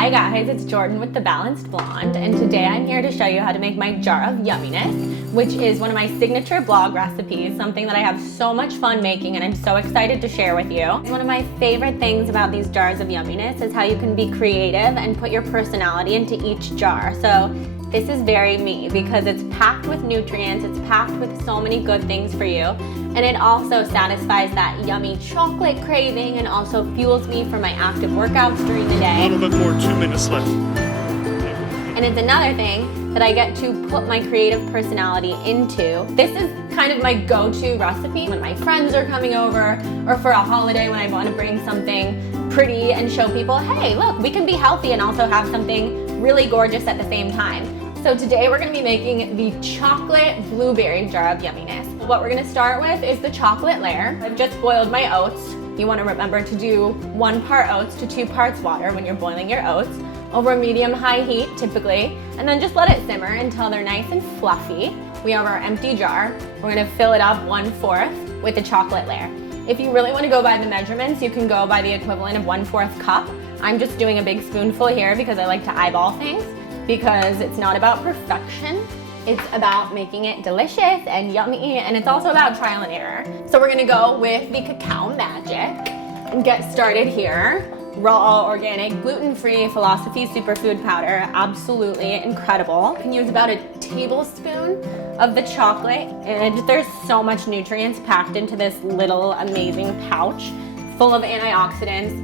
Hi guys, it's Jordan with The Balanced Blonde, and today I'm here to show you how to make my jar of yumminess, which is one of my signature blog recipes, something that I have so much fun making and I'm so excited to share with you. One of my favorite things about these jars of yumminess is how you can be creative and put your personality into each jar. So this is very me because it's packed with nutrients, it's packed with so many good things for you, and it also satisfies that yummy chocolate craving and also fuels me for my active workouts during the day. A little bit more, 2 minutes left. And it's another thing that I get to put my creative personality into. This is kind of my go-to recipe when my friends are coming over or for a holiday when I want to bring something pretty and show people, hey, look, we can be healthy and also have something really gorgeous at the same time. So today we're going to be making the chocolate blueberry jar of yumminess. What we're going to start with is the chocolate layer. I've just boiled my oats. You want to remember to do 1 part oats to 2 parts water when you're boiling your oats over medium-high heat typically, and then just let it simmer until they're nice and fluffy. We have our empty jar. We're going to fill it up 1/4 with the chocolate layer. If you really want to go by the measurements, you can go by the equivalent of 1/4 cup. I'm just doing a big spoonful here because I like to eyeball things, because it's not about perfection. It's about making it delicious and yummy, and it's also about trial and error. So we're gonna go with the Cacao Magic and get started here. Raw, organic, gluten-free philosophy superfood powder, absolutely incredible. You can use about a tablespoon of the chocolate, and there's so much nutrients packed into this little amazing pouch, full of antioxidants,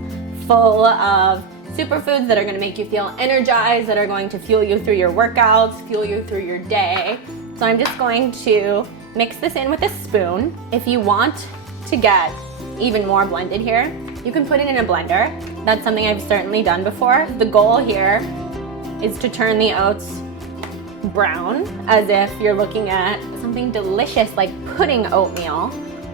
full of superfoods that are going to make you feel energized, that are going to fuel you through your workouts, fuel you through your day. So I'm just going to mix this in with a spoon. If you want to get even more blended here, you can put it in a blender. That's something I've certainly done before. The goal here is to turn the oats brown, as if you're looking at something delicious like pudding oatmeal.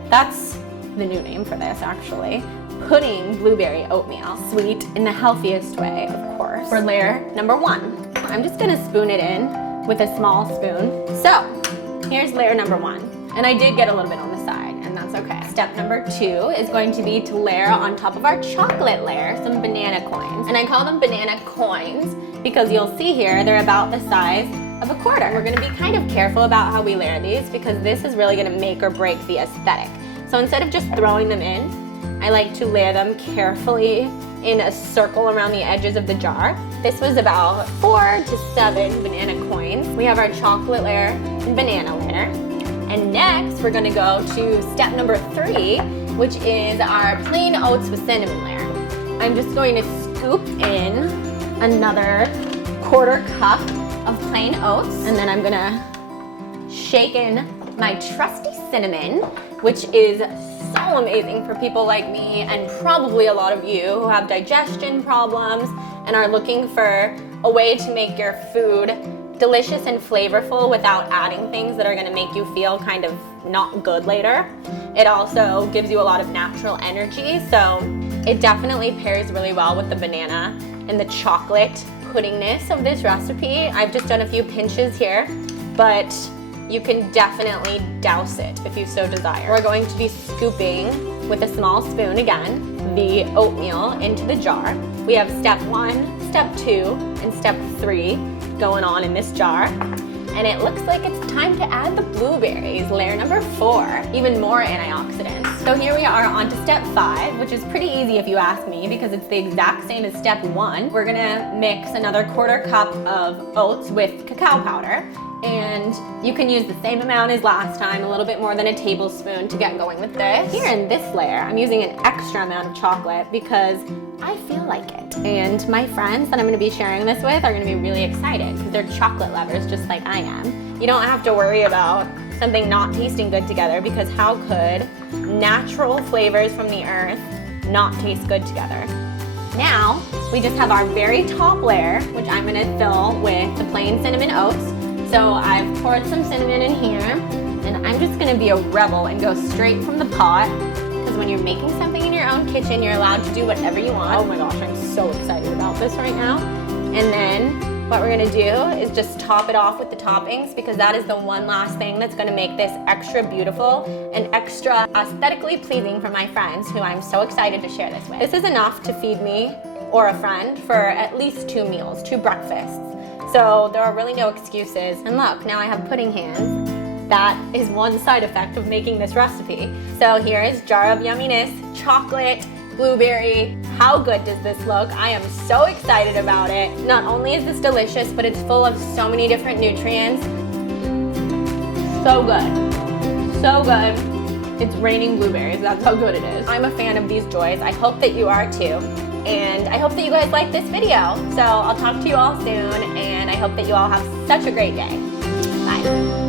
That's the new name for this, actually. Pudding blueberry oatmeal. Sweet in the healthiest way, of course. For layer number 1, I'm just gonna spoon it in with a small spoon. So here's layer number 1. And I did get a little bit on the side, and that's okay. Step number 2 is going to be to layer on top of our chocolate layer some banana coins. And I call them banana coins because you'll see here they're about the size of a quarter. We're gonna be kind of careful about how we layer these because this is really gonna make or break the aesthetic. So instead of just throwing them in, I like to layer them carefully in a circle around the edges of the jar. This was about 4 to 7 banana coins. We have our chocolate layer and banana layer. And next, we're gonna go to step number 3, which is our plain oats with cinnamon layer. I'm just going to scoop in another 1/4 cup of plain oats, and then I'm gonna shake in my trusty cinnamon, which is so amazing for people like me and probably a lot of you who have digestion problems and are looking for a way to make your food delicious and flavorful without adding things that are going to make you feel kind of not good later. It also gives you a lot of natural energy, so it definitely pairs really well with the banana and the chocolate puddingness of this recipe. I've just done a few pinches here, but you can definitely douse it if you so desire. We're going to be scooping with a small spoon again the oatmeal into the jar. We have step 1, step 2, and step 3 going on in this jar. And it looks like it's time to add the blueberries, layer number 4, even more antioxidants. So here we are on to step 5, which is pretty easy if you ask me because it's the exact same as step 1. We're gonna mix another 1/4 cup of oats with cacao powder. And you can use the same amount as last time, a little bit more than a tablespoon to get going with this. Here in this layer, I'm using an extra amount of chocolate because I feel like it. And my friends that I'm gonna be sharing this with are gonna be really excited because they're chocolate lovers just like I am. You don't have to worry about something not tasting good together because how could natural flavors from the earth not taste good together? Now, we just have our very top layer, which I'm gonna fill with the plain cinnamon oats. So I've poured some cinnamon in here, and I'm just gonna be a rebel and go straight from the pot, because when you're making something in your own kitchen, you're allowed to do whatever you want. Oh my gosh, I'm so excited about this right now. And then what we're gonna do is just top it off with the toppings, because that is the one last thing that's gonna make this extra beautiful and extra aesthetically pleasing for my friends who I'm so excited to share this with. This is enough to feed me or a friend for at least 2 meals, 2 breakfasts. So there are really no excuses. And look, now I have pudding hands. That is one side effect of making this recipe. So here is jar of Yumminess, chocolate, blueberry. How good does this look? I am so excited about it. Not only is this delicious, but it's full of so many different nutrients. So good. So good. It's raining blueberries, that's how good it is. I'm a fan of these joys. I hope that you are too. And I hope that you guys like this video. So I'll talk to you all soon, and I hope that you all have such a great day. Bye.